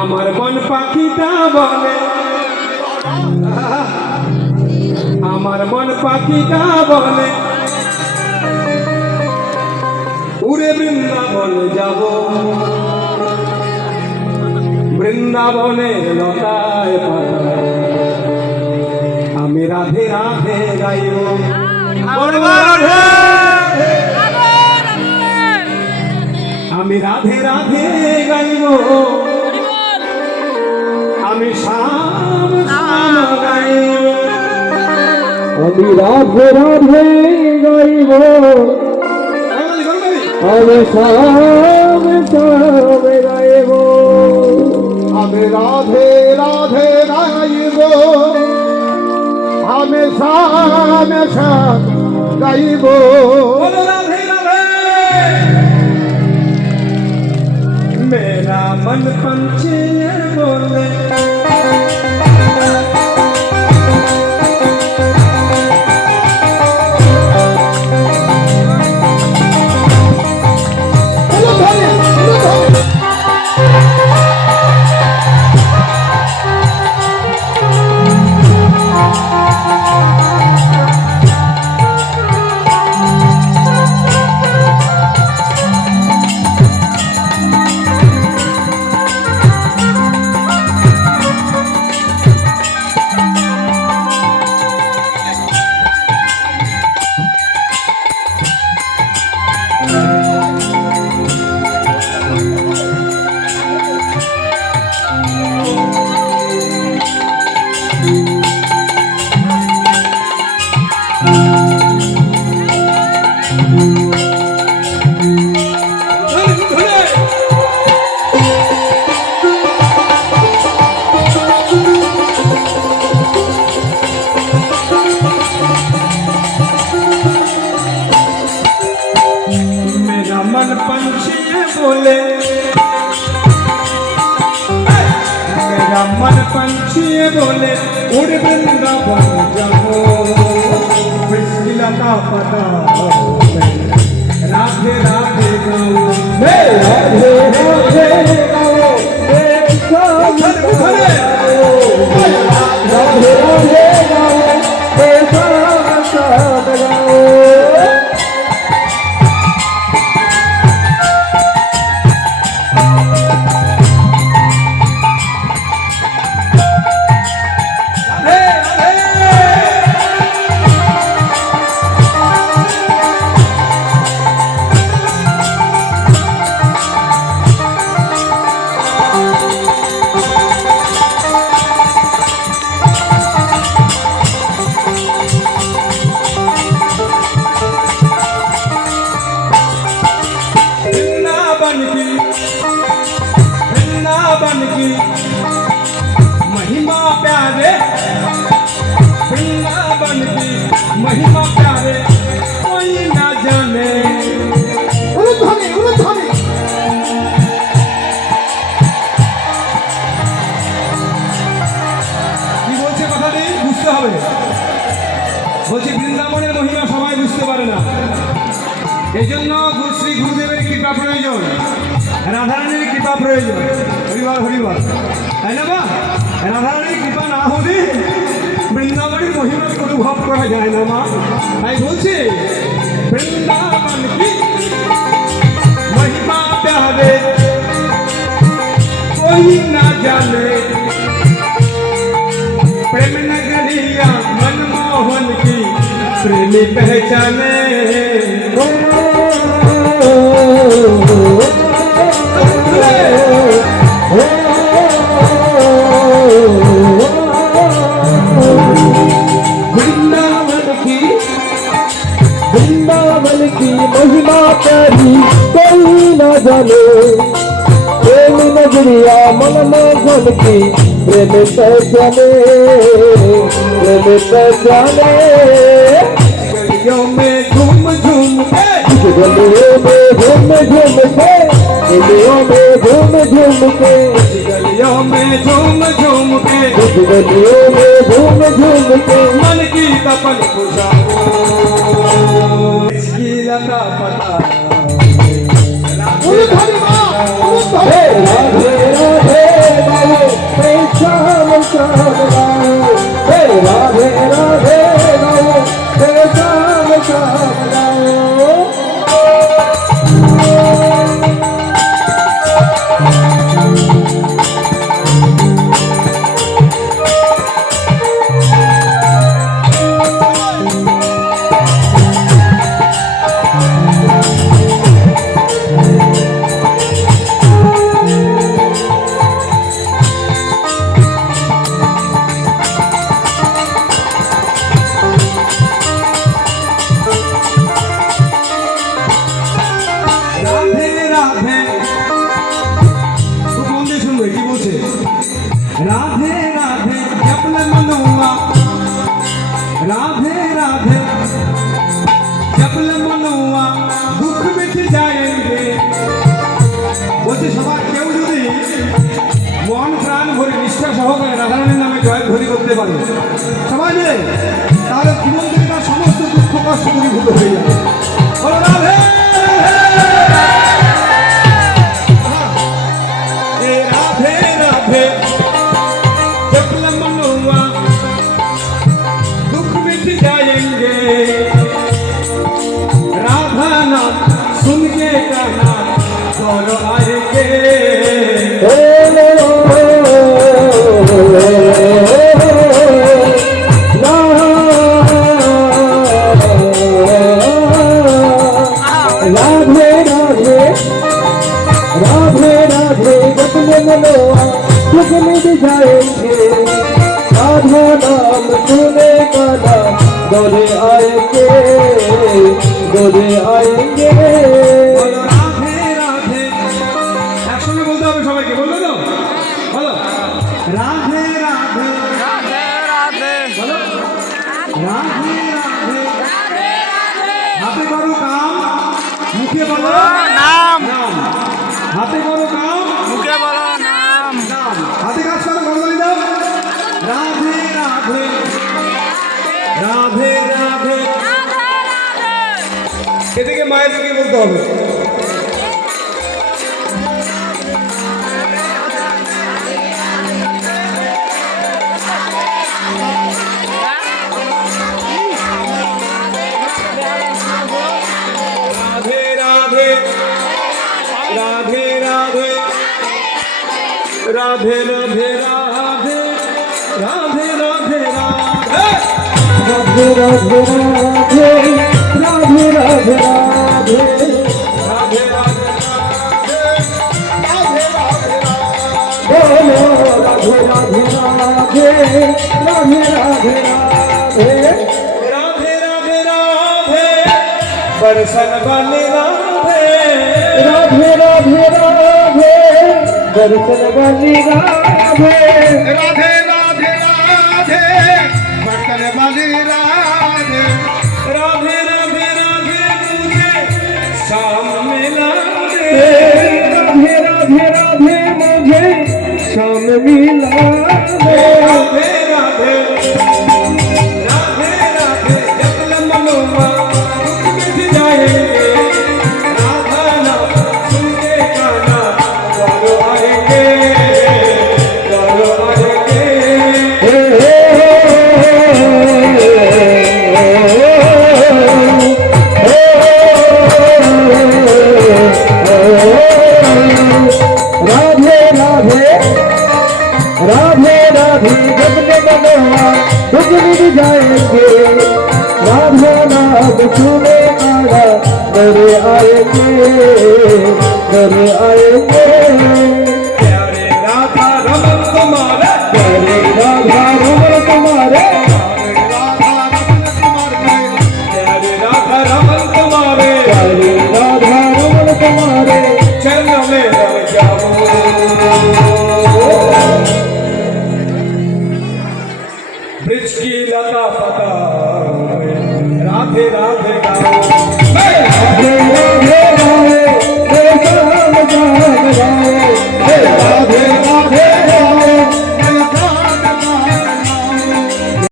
আমার মন পাখিটা বলে, আমার মন পাখিটা বলে উড়ে বৃন্দাবনে যাব, বৃন্দাবনে লতায় পাতায় আমি রাধে রাধে গাইব। আমি রাধে রাধে গাইব, আমি শ্যাম শ্যাম গাইব, আমি রাধে রাধে গাইব, আমি শ্যাম শ্যাম গাইব, আমি রাধে রাধে গাইব, আমি শ্যাম শ্যাম গাইব। রাধে রাধে मेरा मन पंछी बोले, मेरा मन पंछी बोले, मेरा मन पंछी बोले उड़ वृंदावन जाओ, लता पता राधे राधे गाओ, राधे राधे गाओ, राधे राधे गाओ, श्याम श्याम गाओ। वृंदावन की महिमा प्यारे, वृंदावन की महिमा प्यारे कोई ना जाने। उलूध्वनि उलूध्वनि কি বলছে কথাটি বুঝতে হবে। বলছি বৃন্দাবনের মহিমা সবাই বুঝতে পারে না, এই জন্য শ্রী গুরুদেবের কৃপা প্রয়োজন, রাধারানীর কৃপা প্রয়োজন। হরিবার হরিবার, তাই না বা? রাধারানীর কৃপা না হলে বৃন্দাবনের মহিমা অনুভব করা যায় না মা। তাই বলছি বৃন্দাবন কি মহিমা প্যারে कोई ना जाने, प्रेम नगरिया मनमोहन की प्रेमी पहचाने। वृंदावन की महिमा प्यारी कोई न जाने, प्रेम नगरिया मनमोहन की प्रेम पहचाने, प्रेम पहचाने। गलियों में झूम झूम के, गलियों में झूम झूम के, गलियों में झूम झूम के, गलियों में झूम झूम के, गलियों में झूम झूम के मन की तपन पूजा इसकी लता पता। उलूध्वनि मां उलूध्वनि राधे राधे বলছে রাধে রাধে জপলে মনুয়া, রাধে রাধে জপলে মনুয়া দুঃখ মিটে যায়েঙ্গে। বলছে সবার কেউ যদি মন প্রাণ ভরে নিষ্ঠা সহকারে রাধারানীর নামে জয়ধ্বনি করতে পারে সবাই মিলে, তাহলে জীবন থেকে তার সমস্ত দুঃখ কষ্ট দূরীভূত হয়ে যাবে। বলো রাধে রাধে রাধে जपले मनुआ दुख मिट जाएंगे, राधा नाम सुन के गाना दौड़ आएंगे। राधे राधे राधे राधे जपले मनोआ दुख मिट जाएंगे, राधा नाम सुने गाना दौड़े आएंगे, दौड़े आएंगे। বলো রাধে রাধে, একসঙ্গে বলতে হবে সবাইকে, বলবে তো? বলো রাধে রাধে রাধে রাধে বলো রাধে রাধে, হাতে করো কাম মুখে বলো নাম, নাম, হাতে করো কাম মুখে বলো নাম। নাম, হাতে কাজ করো গরগলি দাও। রাধে রাধে রাধে রাধে, এদিকে মায়ের দিকে বলতে হবে। রাধে রাধে রাধে রাধে রাধে রাধে রাধে রাধে রাধে রাধে राधे राधे राधे राधे राधे राधे राधे राधे बोलो राधे राधे राधे राधे राधे राधे राधे राधे राधे बरसन वाली राधे राधे राधे राधे दर्शन वाली राधे राधे राधे राधे बर्तन वाली राधे राधे राधे राधे मुझे शाम मिला दे। राधे राधे राधे मुझे शाम मिला दे राधे राधे राधे राधे जपले मनुआ दुख मिट जाएंगे, राधा नाम सुन के गाना दौड़ आएंगे, दौड़ आएंगे। राधे राधे राधे राधे जपले मनोआ दुख मिट जाएंगे, राधा नाम सुने गाना घर आएंगे, घर आएंगे। प्यारे राधा रमन तुम्हारे, प्यारे राधा रमन तुम्हारे, प्यारे राधा रमन तुम्हारे प्यारे राधा रमन तुम्हारे चरण में रह जाऊं। वृक्ष की लता पता राधे राधे